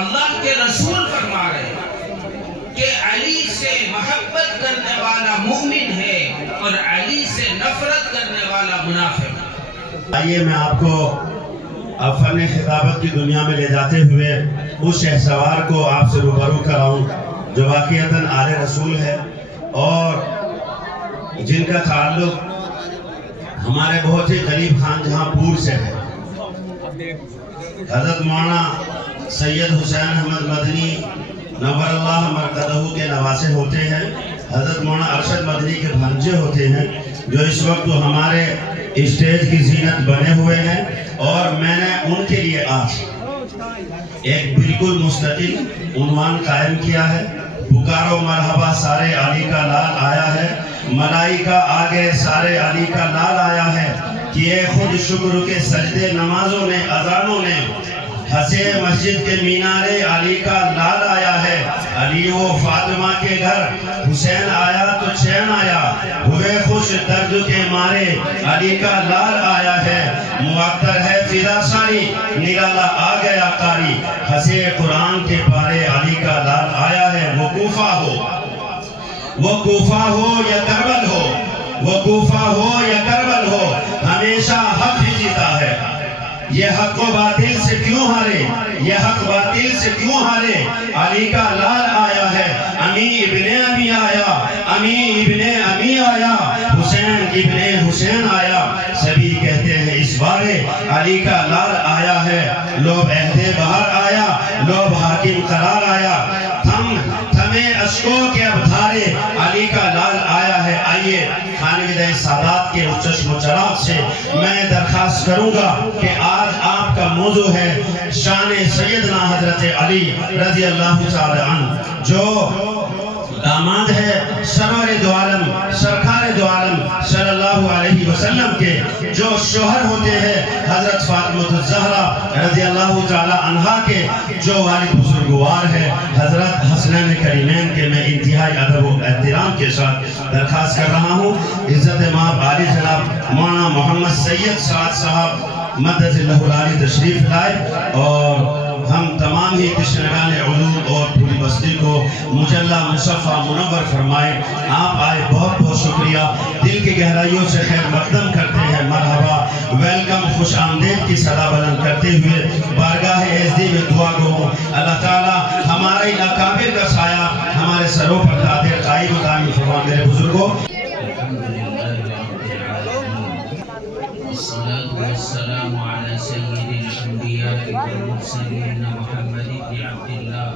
اللہ کے رسول فرما رہے ہیں کہ علی سے محبت کرنے والا مومن ہے اور علی سے نفرت کرنے والا منافق ہے۔ آئیے میں آپ کو فن خطابت کی دنیا میں لے جاتے ہوئے اس شہسوار کو آپ سے روبرو کراؤں جو واقعتاً آل رسول ہے اور جن کا تعلق ہمارے بہت ہی قریب خان جہاں پور سے ہے۔ حضرت مولانا سید حسین احمد مدنی نور اللہ مرقدہ کے نواسے ہوتے ہیں، حضرت مولانا ارشد مدنی کے بھانجے ہوتے ہیں جو اس وقت ہمارے اسٹیج کی زینت بنے ہوئے ہیں، اور میں نے ان کے لیے آج ایک بالکل مستقل عنوان قائم کیا ہے، پکارو مرحبا سارے علی کا لال آیا ہے، ملائکہ آگے سارے علی کا لال آیا ہے، کیے خود شکر کے سجدے نمازوں نے اذانوں نے، ہنسے مسجد کے مینارے علی کا لال آیا ہے، علی و فاطمہ کے گھر حسین آیا تو چین آیا، ہوئے خوش درد کے مارے علی کا لال آیا ہے، معطر ہے فضا ساری نرالا آ گیا قاری، ہنسے قرآن کے پارے علی کا لال آیا ہے۔ وہ کوفہ ہو یا کربل ہو، وہ کوفہ ہو یا کربل ہو، ہمیشہ حق ہی جیتا ہے۔ یہ حق و باطل سے کیوں ہارے، یہ حق باطل سے کیوں ہارے، علی کا لال آیا ہے، امی ابن امی آیا، امی ابن امی آیا، حسین ابن حسین آیا، سبھی کہتے ہیں اس بارے علی کا لال آیا ہے، لوب عہد بہار آیا، لوب حاکم قرار آیا، تھمے اشکوں کے اب دھارے علی کا لال آیا ہے۔ آئیے خانقدہ سادات کے اس چشم و چراغ سے میں درخواست کروں گا کہ آج آپ کا موضوع ہے شان سیدنا حضرت علی رضی اللہ تعالی عنہ، جو داماد ہے سرور دو عالم سرکار دو عالم صلی اللہ علیہ وسلم کے، جو شوہر ہوتے ہیں حضرت فاطمہ الزہرا رضی اللہ تعالی عنہا کے، جو والد بزرگوار ہے حضرت حسنین کریمین کے۔ میں انتہائی ادب و احترام کے ساتھ درخواست کر رہا ہوں عزت مآب عالی جناب مولانا محمد سید سعد صاحب مدد اللہ العالی تشریف لائے، اور ہم تمام ہی تشنگان علوم اور پوری بستی کو مجلہ مصفہ منور فرمائے۔ آپ آئے، بہت بہت شکریہ، دل کی گہرائیوں سے خیر مقدم کرتے ہیں، مرحبا، ویلکم، خوش آمدید کی صدا بلند کرتے ہوئے بارگاہ عزدی میں دعا گو ہوں اللہ تعالی ہمارے اکابر کا سایہ ہمارے سروں پر دادر قائم و دائم فرما۔ میرے بزرگوں، الصلاة والسلام على سيد الأنبياء والمرسلين محمد بن عبد الله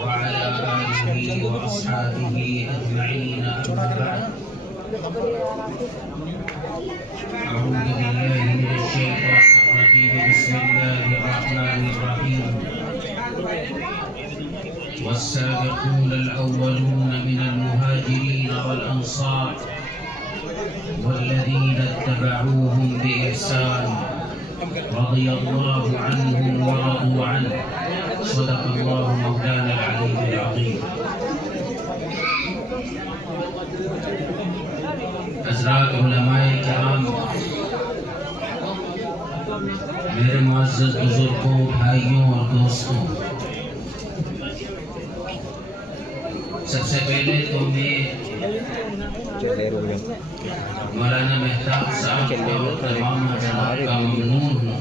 وعلى آله وأصحابه أجمعين، أما بعد، أعوذ بالله من الشيطان الرجيم، بسم الله الرحمن الرحيم، والسابقون الأولون من المهاجرين والأنصار والذين اتبعوهم بإحسان رضي الله عنهم ورضوا عنه، صدق الله مولانا العلي العظيم۔ حضرات علماء کرام، میرے معزز بزرگوں، بھائیوں اور دوستوں، سب سے پہلے تو میں مولانا مہتاب صاحب اور تمام حضرات کا ممنون ہوں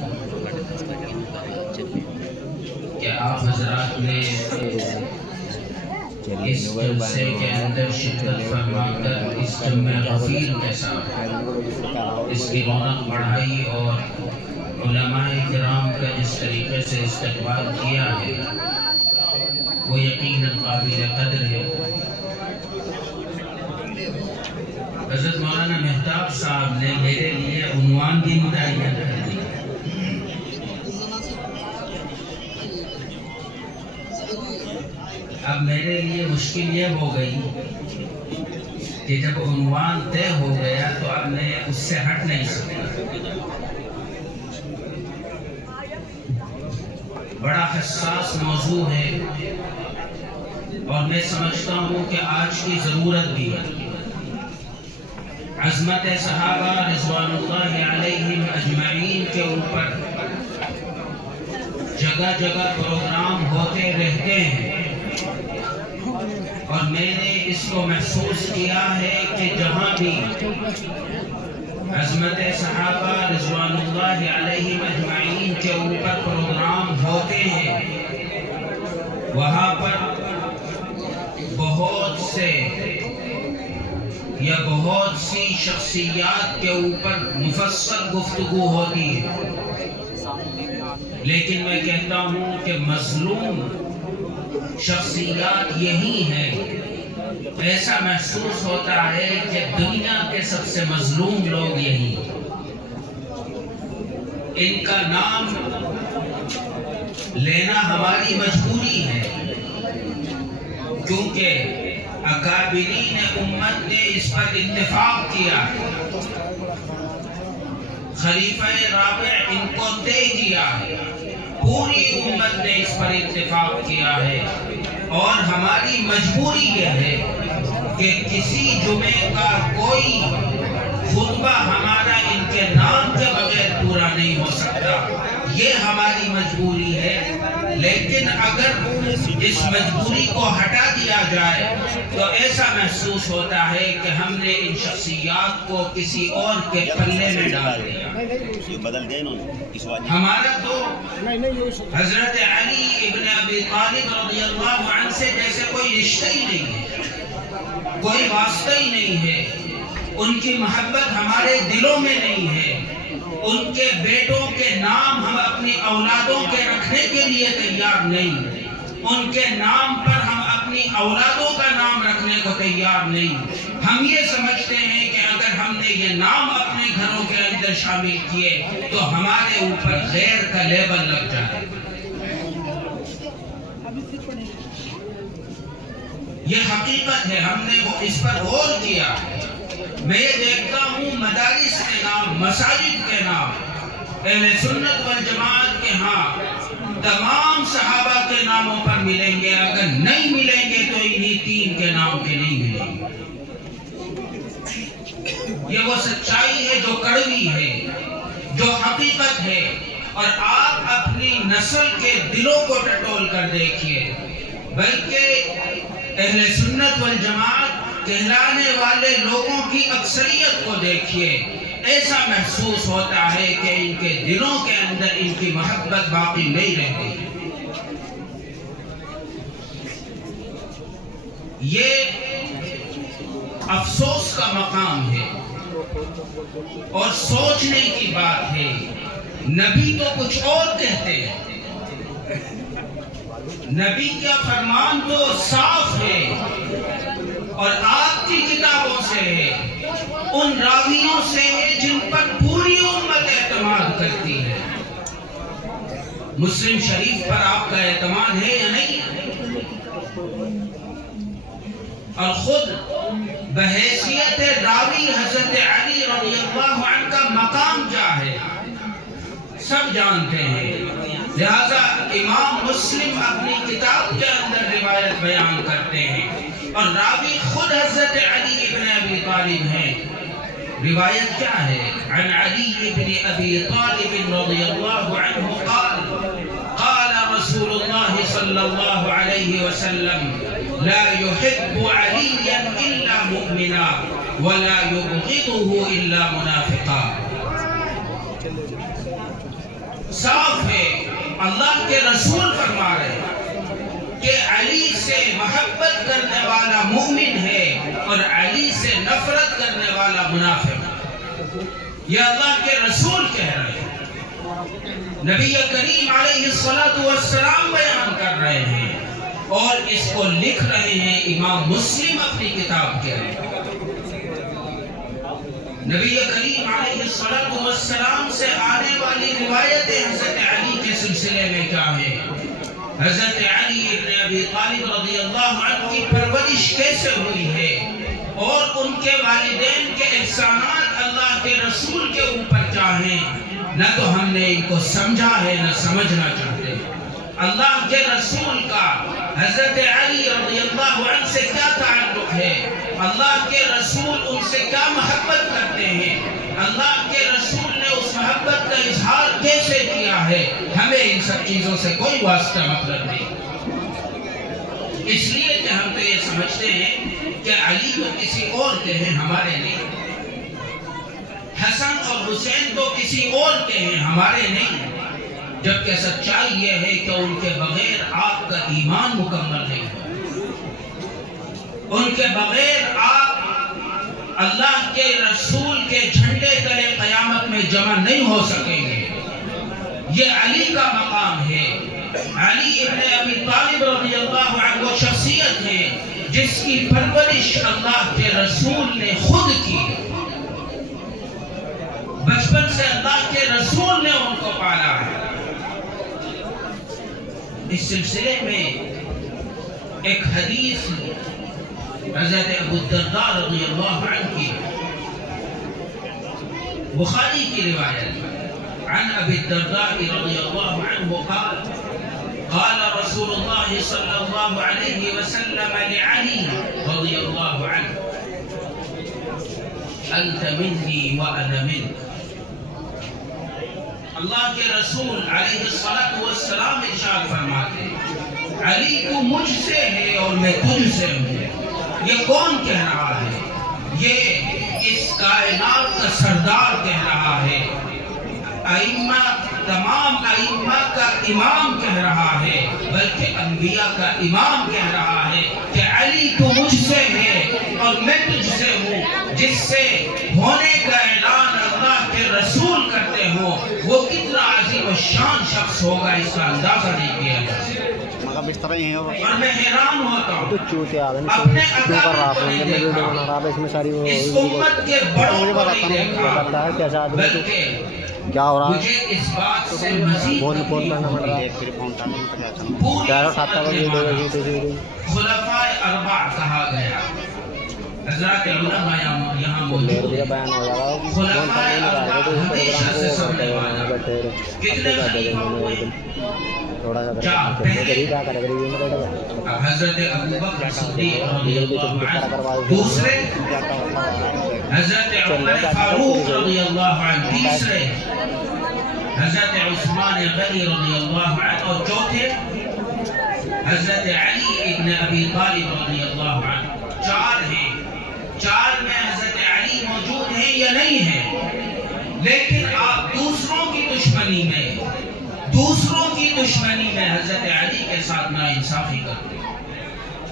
کہ آپ حضرات نے اس جلسے کے اندر شرکت فرما کر اس جمع غفیر کے ساتھ اس کی رونق بڑھائی اور علماء کرام کا جس طریقے سے استقبال کیا ہے وہ یقیناً قابل قدر ہے۔ حضرت مولانا مہتاب صاحب نے میرے لیے عنوان بھی متعین کر دیا۔ اب میرے لیے مشکل یہ ہو گئی کہ جب عنوان طے ہو گیا تو اب میں اس سے ہٹ نہیں سکتا۔ بڑا حساس موضوع ہے اور میں سمجھتا ہوں کہ آج کی ضرورت بھی ہے۔ عظمت صحابہ رضوان اللہ علیہم اجمعین کے اوپر جگہ جگہ پروگرام ہوتے رہتے ہیں، اور میں نے اس کو محسوس کیا ہے کہ جہاں بھی عظمت صحابہ رضوان اللہ علیہم اجمعین کے اوپر پروگرام ہوتے ہیں، وہاں پر بہت سی شخصیات کے اوپر مفصل گفتگو ہوتی ہے، لیکن میں کہتا ہوں کہ مظلوم شخصیات یہی ہیں۔ ایسا محسوس ہوتا ہے کہ دنیا کے سب سے مظلوم لوگ یہی ہیں۔ ان کا نام لینا ہماری مجبوری ہے، کیونکہ اکابرین امت نے اس پر اتفاق کیا، خلیفہ رابع ان کو طے کیا ہے، پوری امت نے اس پر اتفاق کیا ہے، اور ہماری مجبوری یہ ہے کہ کسی جمعے کا کوئی خطبہ ہمارا ان کے نام کے بغیر پورا نہیں ہو سکتا، یہ ہماری مجبوری ہے۔ لیکن اگر اس مجبوری کو ہٹا دیا جائے تو ایسا محسوس ہوتا ہے کہ ہم نے ان شخصیات کو کسی اور کے پلے میں ڈال دیا۔ ہمارا تو حضرت علی ابن ابی طالب رضی اللہ عنہ سے جیسے کوئی رشتہ ہی نہیں ہے، کوئی واسطہ ہی نہیں ہے، ان کی محبت ہمارے دلوں میں نہیں ہے، ان کے بیٹوں کے نام ہم اپنی اولادوں کے رکھنے کے لیے تیار نہیں، ان کے نام پر ہم اپنی اولادوں کا نام رکھنے کو تیار نہیں۔ ہم یہ سمجھتے ہیں کہ اگر ہم نے یہ نام اپنے گھروں کے اندر شامل کیے تو ہمارے اوپر غیر کا لیبل لگ جائے۔ یہ حقیقت ہے، ہم نے اس پر غور کیا۔ میں یہ دیکھتا ہوں مدارس کے نام، مساجد کے نام، اہل سنت والجماعت کے ہاں تمام صحابہ کے ناموں پر ملیں گے، اگر نہیں ملیں گے تو انہی تین کے نام کے نہیں ملیں گے۔ یہ وہ سچائی ہے جو کڑوی ہے، جو حقیقت ہے، اور آپ اپنی نسل کے دلوں کو ٹٹول کر دیکھیے، بلکہ اہل سنت والجماعت کہلانے والے لوگوں کی اکثریت کو دیکھیے، ایسا محسوس ہوتا ہے کہ ان کے دلوں کے اندر ان کی محبت باقی نہیں رہتی۔ یہ افسوس کا مقام ہے اور سوچنے کی بات ہے۔ نبی تو کچھ اور کہتے ہیں، نبی کا فرمان تو صاف ہے اور آپ کی کتابوں سے ہے، ان راویوں سے ہے جن پر پوری امت اعتماد کرتی ہے۔ مسلم شریف پر آپ کا اعتماد ہے یا نہیں؟ اور خود بحیثیت راوی حضرت علی رضی اللہ عنہ کا مقام کیا ہے سب جانتے ہیں، لہذا امام مسلم اپنی کتاب کے اندر روایت بیان کرتے ہیں، اور راوی خود حضرت علی ابن ابی طالب ہیں۔ روایت کیا ہے؟ عن علی ابن ابی طالب رضی اللہ عنہ قال رسول اللہ صلی اللہ علیہ وسلم لا يحب عليا الا مؤمنا ولا يبغضه الا منافقا۔ صاف ہے، اللہ کے رسول فرما رہے ہیں کہ علی سے محبت کرنے والا مومن ہے اور علی سے نفرت کرنے والا منافق ہے۔ یہ اللہ کے رسول کہہ رہے ہیں، نبی کریم علیہ السلام بیان کر رہے ہیں، اور اس کو لکھ رہے ہیں امام مسلم اپنی کتاب کے اندر۔ نبی کریم علیہ السلام سے آنے والی روایتیں حضرت علی کے سلسلے میں کیا ہیں؟ حضرت علی ابن ابی طالب رضی اللہ عنہ کی پرورش کیسے ہوئی ہے اور ان کے والدین کے احسانات اللہ کے رسول کے اوپر کیا ہیں، نہ تو ہم نے ان کو سمجھا ہے نہ سمجھنا چاہتے۔ اللہ کے رسول کا حضرت علی رضی اللہ عنہ سے کیا تعلق ہے، اللہ کے رسول ان سے کیا محبت کرتے ہیں، اللہ کے رسول نے اس محبت کا اظہار کیسے کیا ہے، ہمیں ان سب چیزوں سے کوئی واسطہ مطلب نہیں۔ اس لیے کہ ہم تو یہ سمجھتے ہیں کہ علی تو کسی اور کے ہیں، ہمارے نہیں، حسن اور حسین تو کسی اور کے ہیں، ہمارے نہیں، جبکہ سچائی یہ ہے کہ ان کے بغیر آپ کا ایمان مکمل نہیں ہو، ان کے بغیر آپ اللہ کے رسول کے جھنڈے تلے قیامت میں جمع نہیں ہو سکیں گے۔ یہ علی کا مقام ہے۔ علی ابن ابی طالب رضی اللہ عنہ وہ شخصیت ہے جس کی پرورش اللہ کے رسول نے خود کی، بچپن سے اللہ کے رسول نے ان کو پالا ہے۔ اس سلسلے میں ایک حدیث حضرت ابو الدرداء رضی اللہ عنہ کی، بخاری کی روایت، عن ابی الدرداء رضی اللہ عنہ قال قال رسول اللہ صلی اللہ علیہ وسلم لعلی رضی اللہ عنہ انت منی وانا منک۔ اللہ کے رسول علیہ السلام ارشاد فرماتے ہیں علی تو مجھ سے ہے اور میں تجھ سے ہوں۔ یہ کون کہہ رہا ہے؟ یہ اس کائنات کا سردار کہہ رہا ہے، ائمہ تمام ائمہ کا امام کہہ رہا ہے، بلکہ انبیاء کا امام کہہ رہا ہے کہ علی تو مجھ سے ہے اور میں تجھ سے ہوں۔ جس سے ہونے کا اعلان اللہ کے رسول کرتے ہو وہ کتنا عظیم و شان شخص ہوگا، اس کا اندازہ نہیں کیا جا سکتا۔ اور میں حیران ہوتا ہوں اپنے اکابر کو نہیں دیکھا، اس امت کے بڑوں کو نہیں دیکھا، بلکہ مجھے اس بات سے مزید پوری خلفاء اربع کہا گیا۔ حضرات علماء یہاں موجود ہیں، خلفاء اربع ہمیشہ سے سمجھنے والا کتنے خلیفہ ہوئے؟ چار۔ پہلے حضرت ابوبکر صدیق رضی اللہ عنہ، دوسرے حضرت عمر فاروق رضی اللہ عنہ، تیسرے حضرت عثمان غنی رضی اللہ عنہ، اور چوتھے حضرت علی ابن ابی طالب رضی اللہ عنہ۔ چار ہیں، چار میں حضرت علی موجود ہیں یا نہیں ہیں، لیکن آپ دوسروں کی دشمنی میں حضرت علی کے ساتھ ناانصافی کرتے ہیں۔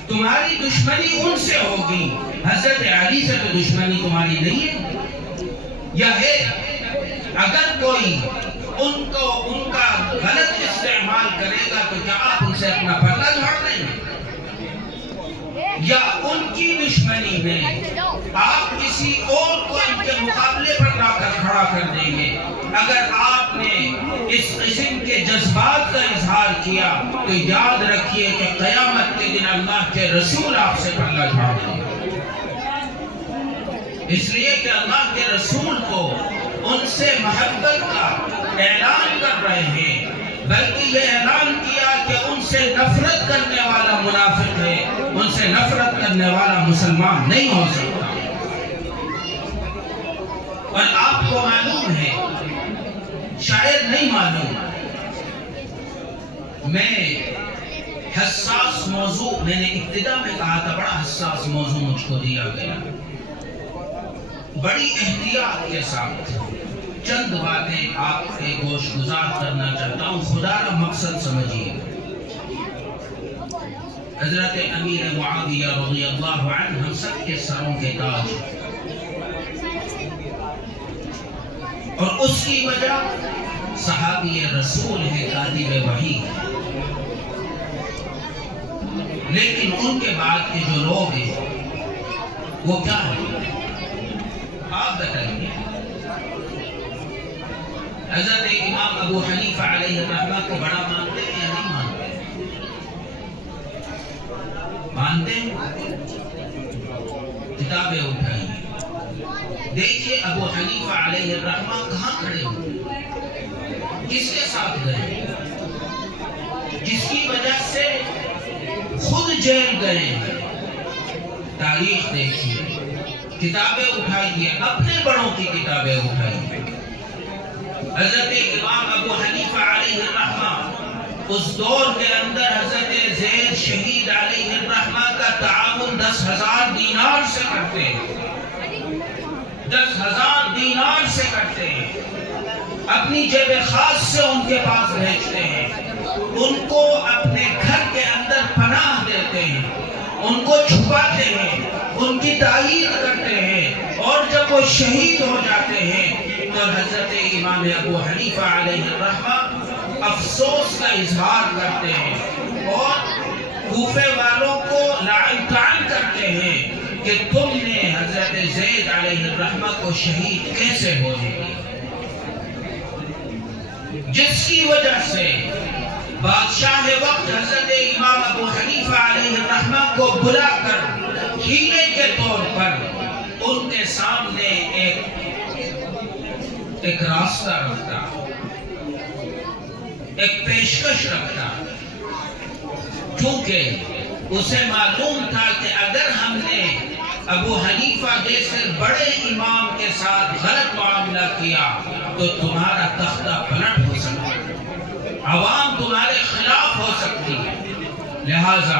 تمہاری دشمنی ان سے ہوگی، حضرت علی سے تو دشمنی تمہاری نہیں ہے یا ہے؟ اگر کوئی ان کا غلط استعمال کرے گا تو کیا آپ ان سے اپنا پردہ جھاڑ دیں گے؟ یا ان کی دشمنی میں آپ کسی اور کو ان کے مقابلے پر لا کر کھڑا کر دیں گے؟ اگر آپ نے اس قسم کے جذبات کا اظہار کیا تو یاد رکھیے کہ قیامت کے دن اللہ کے رسول آپ سے پردہ جھاڑ دیں گے، اس لیے کہ اللہ کے رسول کو ان سے محبت کا اعلان کر رہے ہیں، بلکہ یہ اعلان کیا کہ ان سے نفرت کرنے والا منافق ہے، ان سے نفرت کرنے والا مسلمان نہیں ہو سکتا۔ اور آپ کو معلوم ہے، شاید نہیں معلوم، حساس موضوع میں نے ابتدا میں کہا تھا، بڑا حساس موضوع مجھ کو دیا گیا، بڑی احتیاط کے ساتھ چند باتیں آپ کے گوش گزار کرنا چاہتا ہوں، خدا کا مقصد سمجھیے۔ حضرت امیر معاویہ رضی اللہ عنہ ہم سب کے سروں کے تاج، اور اس کی وجہ صحابی رسول ہے، کاتب وحی، لیکن ان کے بعد کے جو لوگ ہیں وہ کیا ہیں آپ بتائیے؟ حضرت امام ابو حنیفہ علیہ الرحمہ کو بڑا مانتے ہیں یا نہیں مانتے؟ مانتے ہیں؟ کتابیں اٹھائیے، دیکھیے ابو حنیفہ علیہ الرحمہ کہاں کھڑے ہوئے، کس کے ساتھ گئے، جس کی وجہ سے خود جیل گئے۔ تاریخ دیکھیے، کتابیں اٹھائیے، اپنے بڑوں کی کتابیں اٹھائیے۔ حضرت امام ابو حنیفہ علیہ الرحمہ اس دور کے اندر حضرت زید شہید علیہ الرحمہ کا تعاون 10,000 دینار سے کرتے ہیں، 10,000 دینار سے کرتے ہیں، اپنی جیب خاص سے ان کے پاس بھیجتے ہیں، ان کو اپنے گھر کے اندر پناہ دیتے ہیں، ان کو چھپاتے ہیں، ان کی تائید کرتے ہیں، اور جب وہ شہید ہو جاتے ہیں تو حضرت امام ابو حنیفہ علیہ الرحمہ افسوس کا اظہار کرتے ہیں اور کوفے والوں کو لعن طعن کرتے ہیں کہ تم نے حضرت زید علیہ الرحمہ کو شہید کیسے ہونے دیا، جس کی وجہ سے بادشاہ وقت حضرت امام ابو حنیفہ علیہ الرحمہ کو بلا کر ہیلے کے طور پر ان کے سامنے ایک راستہ رکھتا، ایک پیشکش رکھتا، کیونکہ اسے معلوم تھا کہ اگر ہم نے ابو حنیفہ جیسے بڑے امام کے ساتھ غلط معاملہ کیا تو تمہارا تختہ پلٹ ہو سکتا ہے، عوام تمہارے خلاف ہو سکتی ہے، لہذا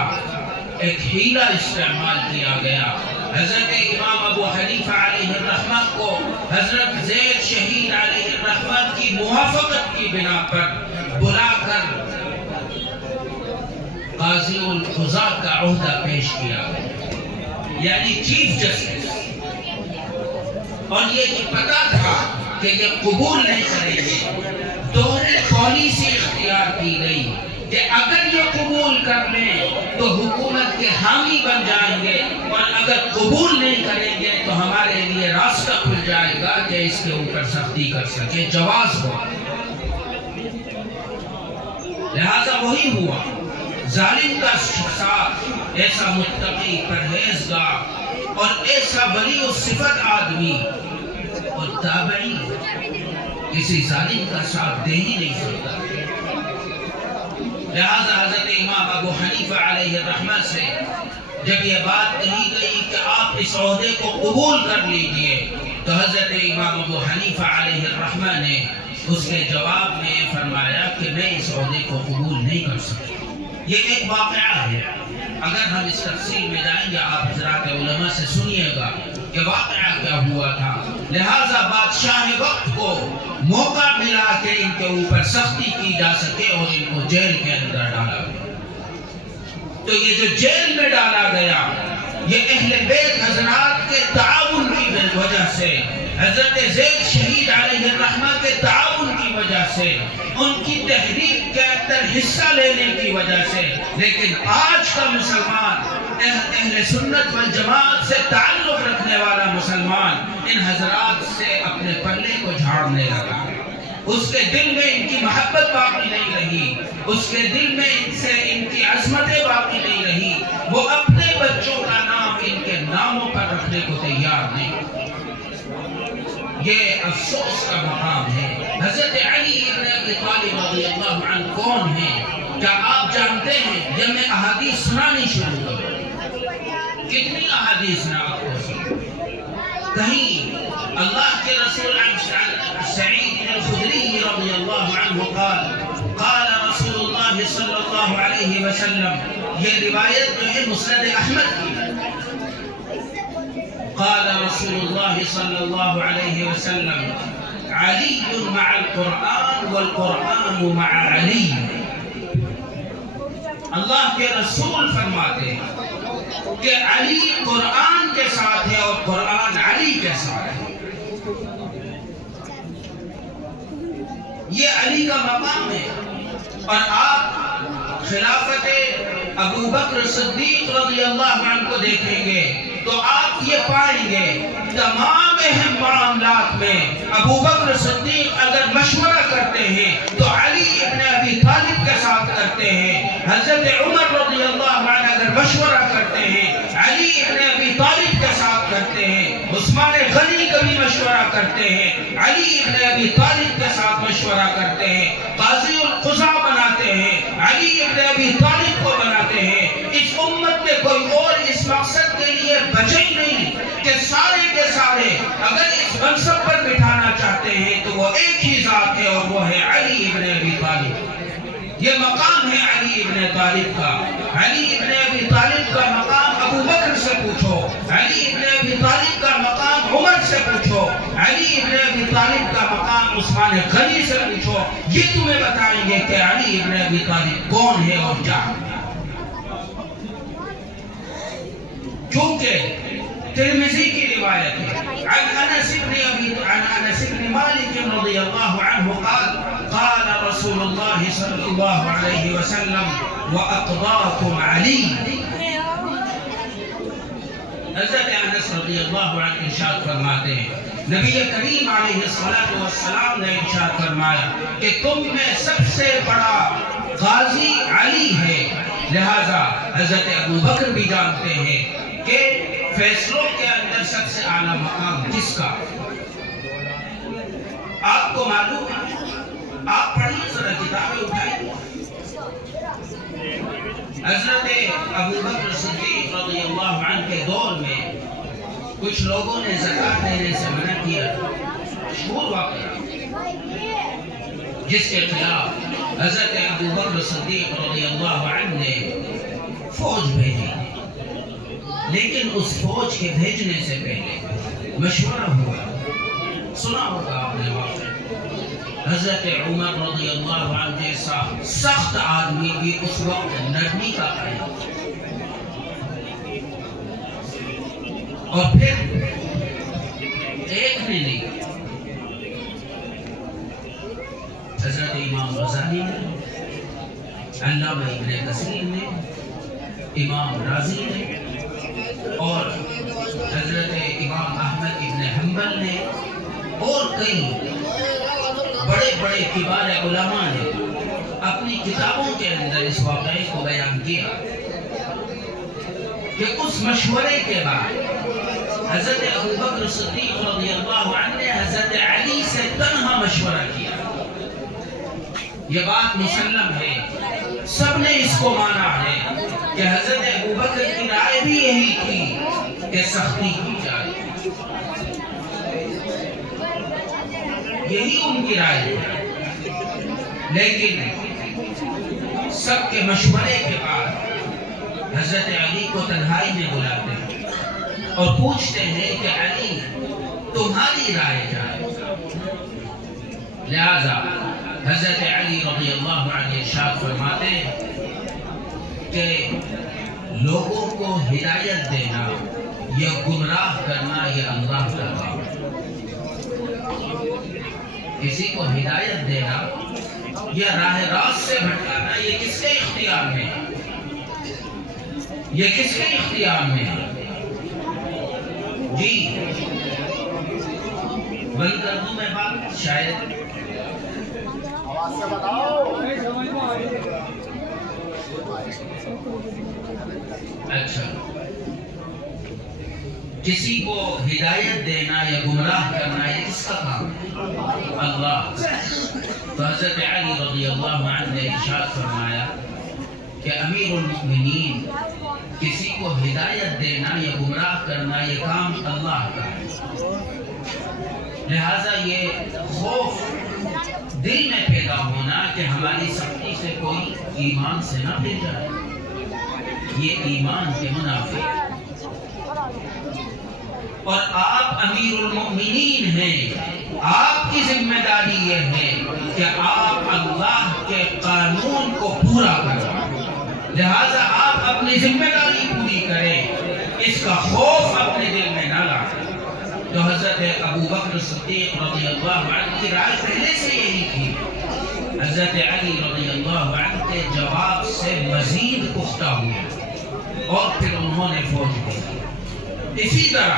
ایک حیلہ استعمال کیا گیا۔ حضرت امام ابو حنیفہ علیہ الرحمہ کو حضرت زید شہید علیہ الرحمہ کی موافقت کی بنا پر بلا کر قاضی القضاء کا عہدہ پیش کیا گیا، یعنی چیف جسٹس، اور یہ پتا تھا کہ یہ قبول نہیں کریں گے، دوہری پالیسی اختیار کی گئی کہ اگر یہ قبول کر لیں تو حکومت کے حامی بن جائیں گے، اور اگر قبول نہیں کریں گے تو ہمارے لیے راستہ کھل جائے گا کہ اس کے اوپر سختی کر سکے، جواز ہو۔ لہذا وہی ہوا، ظالم کا ساتھ ایسا متقی، پرہیزگار اور ایسا ولی الصفت آدمی اور تابعی کسی ظالم کا ساتھ دے ہی نہیں سکتا۔ لہذا حضرت امام ابو حنیفہ علیہ الرحمہ سے جب یہ بات کہی گئی کہ آپ اس عہدے کو قبول کر لیجئے تو حضرت امام ابو حنیفہ علیہ الرحمہ نے اس کے جواب میں فرمایا کہ میں اس عہدے کو قبول نہیں کر سکتا۔ یہ ایک واقعہ ہے، اگر ہم اس تفصیل میں جائیں گے آپ حضرات علماء سے سنیے گا کہ واقعہ کیا ہوا تھا۔ لہٰذا بادشاہ وقت کو موقع ملا کہ ان کے اوپر سختی کی جا سکے اور ان کو جیل کے اندر ڈالا گیا۔ تو یہ جو جیل میں ڈالا گیا یہ اہل بیت حضرات کے تعاون کی وجہ سے، حضرت زید شہید علیہ الرحمہ کے تعاون کی وجہ سے، ان کی تحریک کے اندر حصہ لینے کی وجہ سے، لیکن آج کا مسلمان، اہل سنت والجماعت سے تعلق رکھنے والا مسلمان ان حضرات سے اپنے پلے کو جھاڑنے لگا، اس کے دل میں ان کی محبت باقی نہیں رہی، اس کے دل میں ان کی عظمتیں باقی نہیں رہی، وہ اپنے بچوں کا نام ان کے ناموں پر رکھنے کو تیار نہیں۔ یہ افسوس کا مقام ہے۔ حضرت علی ابن ابی طالب رضی اللہ عنہ کون ہیں؟ کیا آپ جانتے ہیں؟ جب میں احادیث سنانی شروع کروں، کتنی احادیث میں آپ کو سنوں، کہیں اللہ کے رسول سعید الخدری رضی اللہ عنہ قال رسول اللہ صلی اللہ علیہ وسلم، یہ روایت جو ہے مسند احمد کی، قال رسول اللہ صلی اللہ علیہ وسلم علی مع القرآن والقرآن مع علی۔ اللہ کے رسول فرماتے ہیں کہ علی قرآن کے ساتھ ہے اور قرآن علی کے ساتھ ہے۔ یہ علی کا مقام ہے، اور آپ خلافت ابو بکر صدیق رضی اللہ عنہ کو دیکھیں گے تو آپ یہ پائیں گے تمام اہم معاملات میں ابو بکر صدیق اگر مشورہ کرتے ہیں تو علی ابن ابی طالب کے ساتھ کرتے ہیں، حضرت عمر رضی اللہ عنہ اگر مشورہ کرتے ہیں علی ابن ابی طالب کے ساتھ کرتے ہیں، عثمان غنی کبھی مشورہ کرتے ہیں علی ابن ابی طالب کے ساتھ مشورہ کرتے ہیں، قاضی القضاء بناتے ہیں علی ابن ابی طالب کو بناتے ہیں۔ اس امت میں کوئی اور اس مقصد کے لیے بچے ہی نہیں کہ سارے منصب پر بٹھانا چاہتے ہیں تو وہ ایک ہی ذات ہے، اور وہ ہے علی ابن ابی طالب۔ یہ مقام ہے علی ابن طالب کا۔ علی ابن ابی طالب کا مقام ابو بکر سے پوچھو، علی ابن ابی طالب کا مقام عمر سے پوچھو، علی ابن ابی طالب کا مقام عثمان غنی سے پوچھو، یہ تمہیں بتائیں گے کہ علی ابن ابی طالب کون ہے اور کیا ہے۔ کیونکہ ترمذی کی روایت ہے عن انس بن مالک رضی اللہ عنہ قال رسول اللہ صلی اللہ علیہ وسلم وَأَقْضَاكُمْ عَلِي۔ حضرت انس رضی اللہ عنہ ارشاد فرماتے ہیں نبی کریم علیہ السلام نے ارشاد فرمایا کہ تم میں سب سے بڑا قاضی علی ہے، لہذا حضرت ابو بکر بھی جانتے ہیں کہ فیصلوں کے اندر سب سے اعلیٰ مقام کس کا۔ آپ کو معلوم ہے، آپ پڑھیے ذرا کتابیں اٹھائیے، حضرت ابو بکر صدیق رضی اللہ عنہ کے دور میں کچھ لوگوں نے زکوٰۃ دینے سے منع کیا، مشہور واقعہ، جس کے خلاف حضرت ابو بکر صدیق رضی اللہ عنہ نے فوج بھیجی، لیکن اس فوج کے بھیجنے سے پہلے مشورہ ہوا، سنا ہوگا آپ نے واقعہ، حضرت عمر رضی اللہ عنہ جیسا سخت آدمی بھی اس وقت نرمی کا قائل، اور پھر ایک نے نہیں، حضرت امام غزالی نے، علامہ ابن کثیر نے، امام رازی نے، اور حضرت امام احمد ابن حنبل نے، اور کئی بڑے بڑے کبار علماء نے اپنی کتابوں کے اندر اس واقعے کو بیان کیا کہ اس مشورے کے بعد حضرت ابو بکر صدیق رضی اللہ عنہ نے حضرت علی سے تنہا مشورہ کیا۔ یہ بات مسلم ہے، سب نے اس کو مانا ہے کہ حضرت ابو بکر کی رائے بھی یہی تھی کہ سختی کی جائے، یہی ان کی رائے تھی، لیکن سب کے مشورے کے بعد حضرت علی کو تنہائی میں بلاتے ہیں اور پوچھتے ہیں کہ علی تمہاری رائے کیا ہے؟ لہذا حضرت علی رضی اللہ عنہ ارشاد فرماتے ہیں کہ لوگوں کو ہدایت دینا یا گمراہ کرنا یہ اللہ کا کام ہے۔ کسی کو ہدایت دینا یا راہ راست سے بھٹکانا یہ کس کے اختیار میں ہے؟ یہ کس کے اختیار میں ہے؟ جی بند کر دوں میں بات، شاید آواز سے بتاؤ۔ اچھا، کسی کو ہدایت دینا یا گمراہ کرنا یہ کس کا کام ہے؟ اللہ۔ تو حضرت علی رضی اللہ عنہ نے ارشاد فرمایا کہ امیر المؤمنین کسی کو ہدایت دینا یا گمراہ کرنا یہ کام اللہ کا ہے، لہذا یہ خوف دل میں پیدا ہونا کہ ہماری سختی سے کوئی ایمان سے نہ پھر جائے، یہ ایمان کے منافی ہے۔ اور آپ امیر المؤمنین ہیں، آپ کی ذمہ داری یہ ہے کہ آپ اللہ کے قانون کو پورا کریں، لہذا آپ اپنی ذمہ داری پوری کریں، اس کا خوف اپنے دل میں نہ لائیں۔ تو حضرت ابو بکر صدیق رضی اللہ عنہ کی رائے پہلے سے یہی تھی، حضرت علی رضی اللہ عنہ کے جواب سے مزید پختہ ہوئے اور پھر انہوں نے فوج دی۔ اسی طرح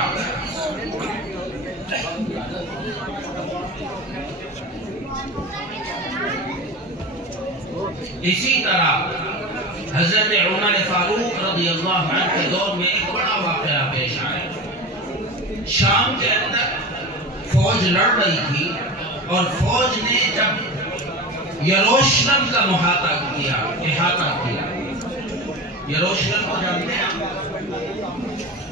حضرت عمر فاروق رضی اللہ عنہ کے دور میں ایک بڑا واقعہ پیش آیا۔ شام کے اندر فوج لڑ رہی تھی اور فوج نے جب یروشلم کا احاطہ کیا، یروشلم کو جانتے ہیں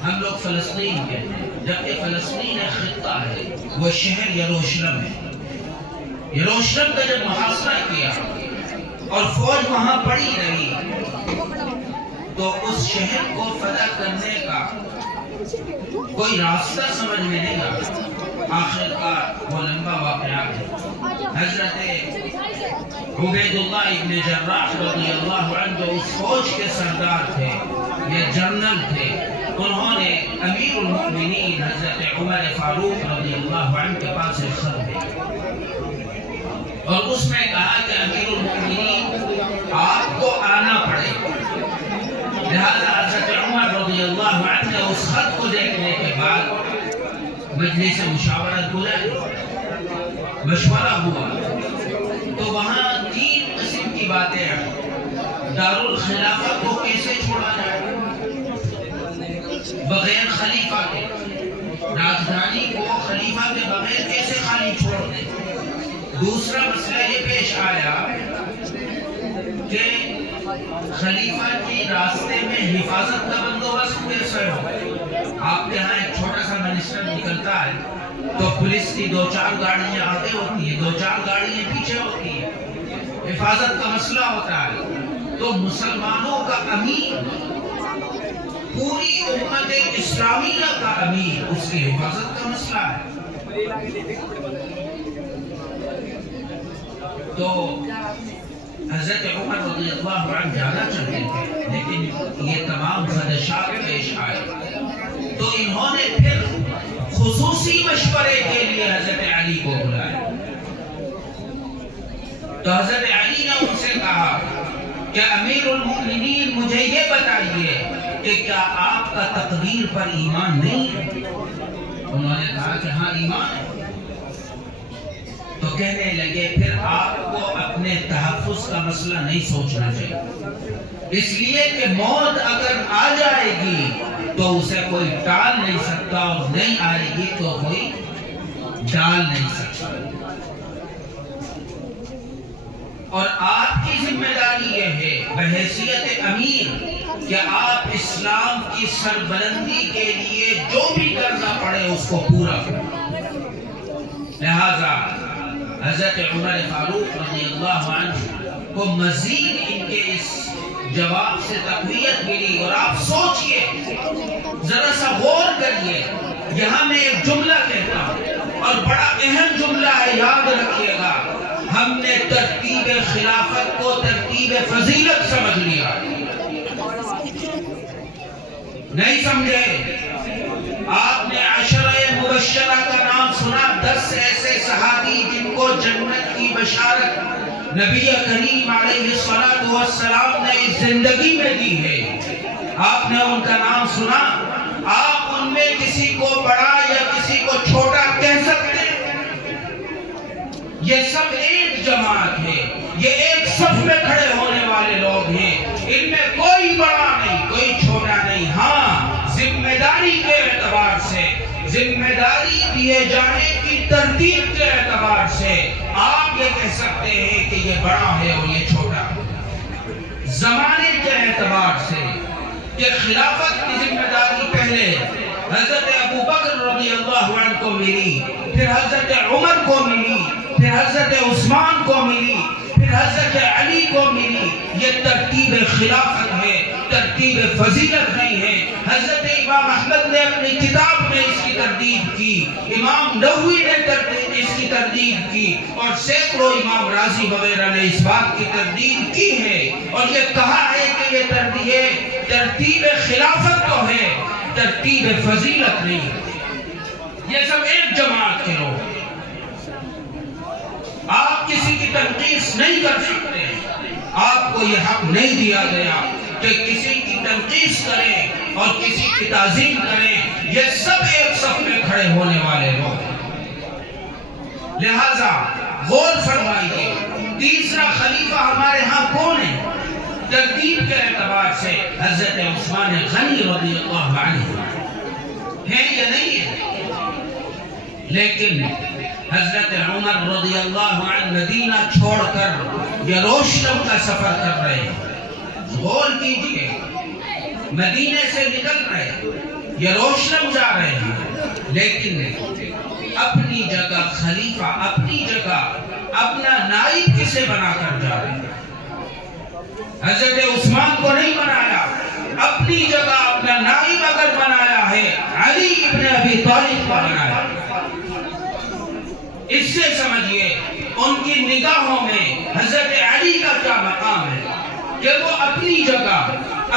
ہم لوگ فلسطین کے ہیں، جبکہ فلسطین ایک خطہ ہے، وہ شہر یروشلم ہے۔ یروشلم کا جب محاصرہ کیا اور فوج وہاں پڑی رہی تو اس شہر کو فتح کرنے کا کوئی راستہ سمجھ میں نہیں آیا۔ آخر کا وہ لمبا واقعہ ہے۔ حضرت عبید اللہ ابن جراح رضی اللہ عنہ جو اس فوج کے سردار تھے، یہ جنرل تھے، انہوں نے امیر المؤمنین حضرت عمر فاروق رضی اللہ عنہ کے پاس ایک خط بھیجا اور اس میں کہا کہ امیر المؤمنین آپ کو آنا پڑے گا۔ لہذا حضرت عمر رضی اللہ عنہ نے اس خط کو دیکھنے کے بعد مجلس مشاورت بلائی، مشورہ ہوا تو وہاں 3 قسم کی باتیں ہیں۔ دارالخلافہ کو کیسے چھوڑا جائے بغیر خلیفہ کے، راجدھانی کو خلیفہ کے بغیر کیسے خالی چھوڑ دیں۔ دوسرا مسئلہ یہ پیش آیا کہ خلیفہ کی راستے میں حفاظت کا بندوبست کیسے ہو۔ آپ کے یہاں ایک چھوٹا سا منسٹر نکلتا ہے تو پولیس کی 2-4 گاڑیاں آگے ہوتی ہیں، 2-4 گاڑیاں پیچھے ہوتی ہیں، حفاظت کا مسئلہ ہوتا ہے۔ تو مسلمانوں کا امیر، پوری امت اسلامیہ کا امیر، اس کی حفاظت کا مسئلہ ہے۔ تو حضرت عمر رضی اللہ عنہ جانا چاہتے تھے لیکن یہ تمام خدشات پیش آئے تو انہوں نے پھر خصوصی مشورے کے لیے حضرت علی کو بلایا۔ تو حضرت علی نے ان سے کہا کہ امیر المؤمنین مجھے یہ بتائیے کہ کیا آپ کا تقدیر پر ایمان نہیں ہے؟ انہوں نے کہا کہ ہاں ایمان ہے۔ تو کہنے لگے پھر آپ کو اپنے تحفظ کا مسئلہ نہیں سوچنا چاہیے، اس لیے کہ موت اگر آ جائے گی تو اسے کوئی ٹال نہیں سکتا اور نہیں آئے گی تو کوئی ٹال نہیں سکتا۔ اور آپ کی ذمہ داری یہ ہے بحیثیت امیر کہ آپ اسلام کی سربلندی کے لیے جو بھی کرنا پڑے اس کو پورا کریں۔ لہذا حضرت عمر فاروق رضی اللہ عنہ کو مزید ان کے اس جواب سے تقویت ملی۔ اور آپ سوچئے، ذرا سا غور کریے، یہاں میں ایک جملہ کہتا ہوں اور بڑا اہم جملہ ہے، یاد رکھیے گا۔ ہم نے ترتیب خلافت کو ترتیب فضیلت سمجھ لیا، نہیں سمجھے۔ آپ نے عشرہ مبشرہ کا نام سنا، 10 ایسے صحابی جن کو جنت کی بشارت نبی کریم علیہ السلام نے اس زندگی میں دی ہے۔ آپ نے ان کا نام سنا۔ آپ ان میں کسی کو بڑا یا کسی کو چھوٹا کہہ سکتے ہیں؟ یہ سب ایک جماعت ہے، یہ ایک صف میں کھڑے ہونے والے لوگ ہیں، ان میں کوئی بڑا نہیں کوئی چھوٹا نہیں۔ ہاں، ذمہ داری کے اعتبار سے، ذمہ داری دیے جانے کی ترتیب کے اعتبار سے آپ یہ کہہ سکتے ہیں کہ یہ بڑا ہے اور یہ چھوٹا۔ زمانے کے اعتبار سے کہ خلافت کی ذمہ داری پہلے حضرت ابو بکر رضی اللہ عنہ کو ملی، پھر حضرت عمر کو ملی، پھر حضرت عثمان کو ملی، پھر حضرت علی کو ملی۔ یہ ترتیب خلافت ہے، ترتیب فضیلت نہیں ہے۔ حضرت امام احمد نے اپنی کتاب میں اس کی تردید کی، امام نووی نے اس کی تردید کی، اور سینکڑوں امام راضی وغیرہ نے اس بات کی تردید کی ہے اور یہ کہا ہے کہ یہ ترتیب خلافت تو ہے، ترتیب فضیلت نہیں ہے۔ یہ سب ایک جماعت کے لوگ، آپ کسی کی تنقیص نہیں کر سکتے۔ آپ کو یہ حق نہیں دیا گیا کہ کسی کی تنقیص کریں اور کسی کی تعظیم کریں۔ یہ سب ایک صف میں کھڑے ہونے والے لوگ ہیں۔ لہذا غور فرمائیے، تیسرا خلیفہ ہمارے ہاں کون ہے؟ ترتیب کے اعتبار سے حضرت عثمان غنی رضی اللہ عنہ ہے یا نہیں ہے؟ لیکن حضرت عمر رضی اللہ عنہ مدینہ چھوڑ کر یروشلم کا سفر کر رہے ہیں۔ غور کیجئے، مدینے سے نکل رہے، یروشلم جا رہے ہیں۔ لیکن اپنی جگہ خلیفہ، اپنی جگہ اپنا نائب کسے بنا کر جا رہے ہیں؟ حضرت عثمان کو نہیں بنایا، اپنی جگہ اپنا نائب اگر بنایا ہے علی ابن ابی طالب کو بنایا۔ اس سے سمجھئے ان کی نگاہوں میں حضرت علی کا کیا مقام ہے کہ وہ اپنی جگہ،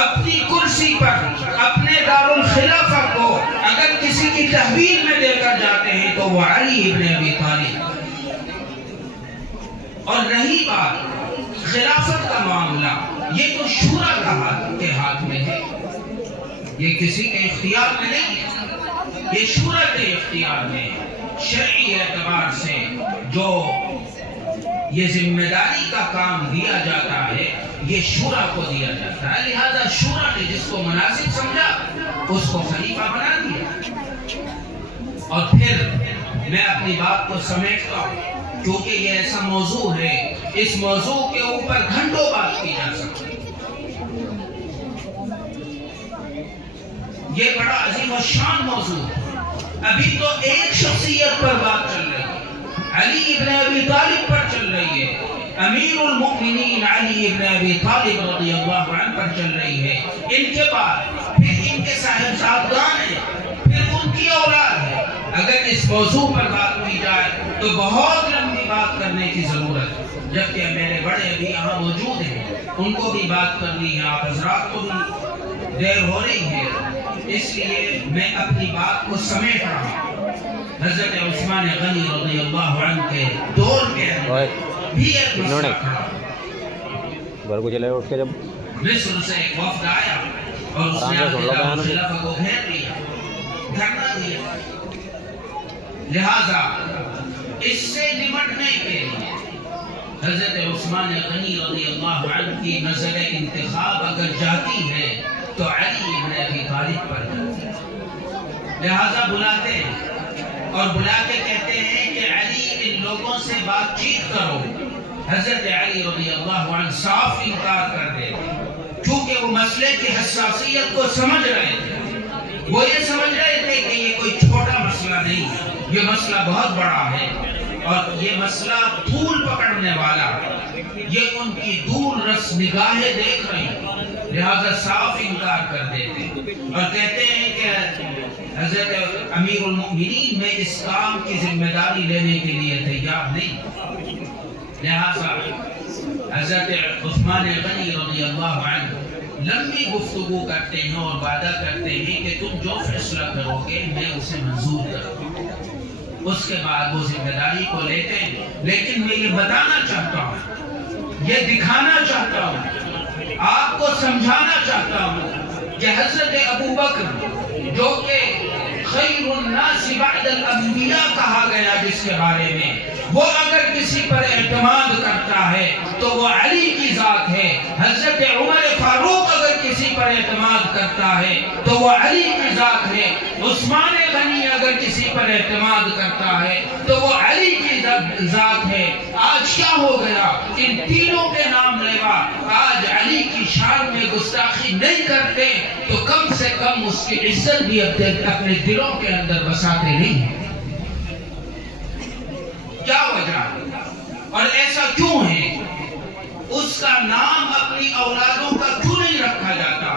اپنی کرسی پر، اپنے دارالخلافہ کو اگر کسی کی تحویل میں دے کر جاتے ہیں تو وہ علی ابن ابی طالب۔ اور رہی بات خلافت کا معاملہ، یہ تو شورا کے ہاتھ میں ہے، یہ کسی کے اختیار میں نہیں ہے، یہ شورا کے اختیار میں ہے۔ شرعی اعتبار سے جو یہ ذمہ داری کا کام دیا جاتا ہے یہ شورا کو دیا جاتا ہے، لہذا شورا نے جس کو مناسب سمجھا اس کو خلیفہ بنا دیا۔ اور پھر میں اپنی بات کو سمیٹتا ہوں، کیونکہ یہ ایسا موضوع ہے، اس موضوع کے اوپر گھنٹوں بات کی جا سکتی ہے۔ یہ بڑا عظیم و شان موضوع ہے۔ ابھی تو ایک شخصیت پر بات چل رہی ہے، علی ابن ابی طالب پر چل رہی ہے، امیر المؤمنین علی ابن ابی طالب رضی اللہ عنہ پر چل رہی ہے۔ ان کے بعد پھر ان کے صاحبزادگان ہیں، پھر ان کی اولاد ہے۔ اگر اس موضوع پر بات کی جائے تو بہت لمبی بات کرنے کی ضرورت ہے، جبکہ میرے بڑے ابھی یہاں موجود ہیں، ان کو بھی بات کرنی ہے، آپ حضرات کو بھی دیر ہو رہی ہے، اس لیے میں اپنی بات کو سمیٹ رہا ہوں۔ حضرت عثمان غنی رضی اللہ عنہ کے دور کے اندر بھی ایک مسئلہ کھڑا، مصر سے ایک وفد آیا اور اس نے خلافہ کو گھیر لیا، دھرنا دیا۔ لہذا اس سے نمٹنے کے لیے حضرت عثمان غنی رضی اللہ عنہ کی نظر انتخاب اگر جاتی ہے تو علی ابن ابی طالب پر جاتی ہے، لہذا بلاتے ہیں اور بلا کے کہتے ہیں کہ علی ان لوگوں سے بات چیت کرو۔ حضرت علی رضی اللہ عنہ صاف انکار کر دیتے، کیونکہ وہ مسئلے کی حساسیت کو سمجھ رہے تھے، وہ یہ سمجھ رہے تھے کہ یہ کوئی چھوٹا مسئلہ نہیں، یہ مسئلہ بہت بڑا ہے اور یہ مسئلہ طول پکڑنے والا ہے، یہ ان کی دور رس نگاہیں دیکھ رہی ہیں، لہذا صاف انکار کر دیتے اور کہتے ہیں کہ حضرت امیر المؤمنین میں اس کام کی ذمہ داری لینے کے لیے تیار نہیں۔ لہذا حضرت عثمان غنی رضی اللہ عنہ لمبی گفتگو کرتے ہیں اور وعدہ کرتے ہیں کہ تم جو فیصلہ کرو گے میں اسے منظور کروں گا۔ اس کے بعد وہ ذمہ داری کو لیتے ہیں، لیکن میں یہ بتانا چاہتا ہوں، یہ دکھانا چاہتا ہوں، آپ کو سمجھانا چاہتا ہوں کہ حضرت ابو بکر جو کہ خیر الناس بعد الانبیاء کہا گیا جس کے بارے میں، وہ اگر کسی پر اعتماد کرتا ہے تو وہ علی کی ذات ہے۔ حضرت عمر فاروق اگر کسی پر اعتماد کرتا ہے تو وہ علی کی ذات ہے۔ عثمان غنی اگر کسی پر اعتماد کرتا ہے تو وہ علی کی ذات ہے۔ آج کیا ہو گیا؟ ان تینوں کے نام لیوا آج علی کی شان میں گستاخی نہیں کرتے تو کم سے کم اس کی عزت بھی اپنے دلوں کے اندر بساتے نہیں ہیں۔ کیا وجہ ہے اور ایسا کیوں ہے؟ اس کا نام اپنی اولادوں کا کیوں نہیں رکھا جاتا؟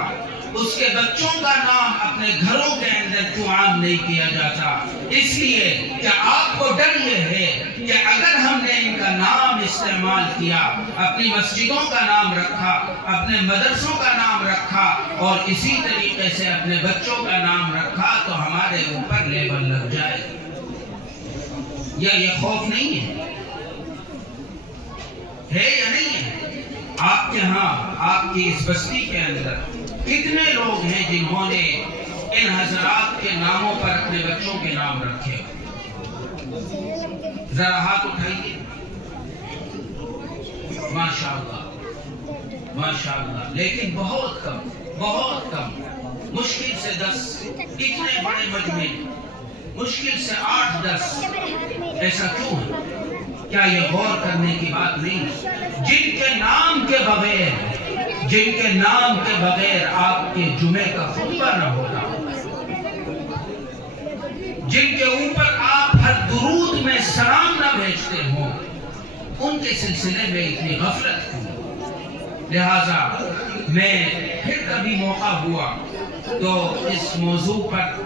اس کے بچوں کا نام اپنے گھروں کے اندر کیوں عام نہیں کیا جاتا؟ اس لیے کہ آپ کو ڈر یہ ہے کہ اگر ہم نے ان کا نام استعمال کیا، اپنی مسجدوں کا نام رکھا، اپنے مدرسوں کا نام رکھا اور اسی طریقے سے اپنے بچوں کا نام رکھا تو ہمارے اوپر لیبل لگ جائے گا۔ یہ خوف نہیں ہے یا نہیں ہے؟ آپ کے ہاں، آپ کی اس بستی کے اندر کتنے لوگ ہیں جنہوں نے ان حضرات کے ناموں پر اپنے بچوں کے نام رکھے؟ ذرا ہاتھ اٹھائیے۔ ماشاءاللہ ماشاءاللہ، لیکن بہت کم، مشکل سے 10، اتنے بڑے مجمع مشکل سے 8-10۔ ایسا کیوں ہے؟ کیا یہ غور کرنے کی بات نہیں؟ جن کے نام کے بغیر آپ کے جمعے کا خطبہ نہ ہوتا، جن کے اوپر آپ ہر درود میں سلام نہ بھیجتے ہوں، ان کے سلسلے میں اتنی غفلت کیوں؟ لہذا میں پھر کبھی موقع ہوا تو اس موضوع پر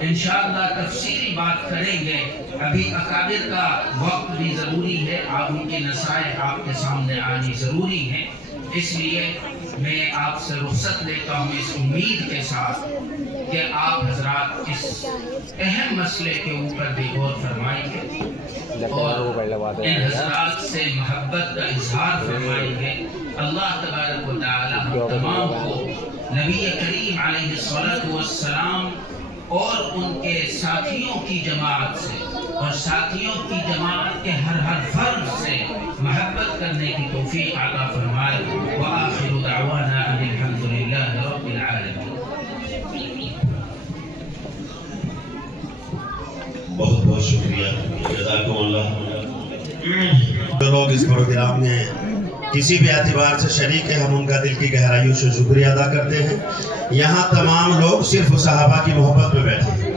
انشاءاللہ تفصیلی بات کریں گے۔ ابھی اکابر کا وقت بھی ضروری ہے، آپ ان کی نصائح آپ کے سامنے آنی ضروری ہے، اس لیے میں آپ سے رخصت لیتا ہوں اس امید کے ساتھ کہ آپ حضرات اس اہم مسئلے کے اوپر بھی غور فرمائیں گے اور ان حضرات سے محبت کا اظہار فرمائیں گے۔ اللہ تبارک و تعالی ہم تمام کو نبی کریم علیہ الصلوۃ والسلام اور ان کے ساتھیوں کی جماعت سے اور ساتھیوں کی جماعت کے ہر فرد سے محبت کرنے کی توفیق عطا فرمائے۔ وآخر دعوانا ان الحمد للہ رب العالمین۔ بہت بہت شکریہ، جزاکم اللہ۔ جو لوگ اس پروگرام میں کسی بھی اعتبار سے شریک ہے، ہم ان کا دل کی گہرائیوں سے شکریہ ادا کرتے ہیں۔ یہاں تمام لوگ صرف صحابہ کی محبت میں بیٹھے ہیں۔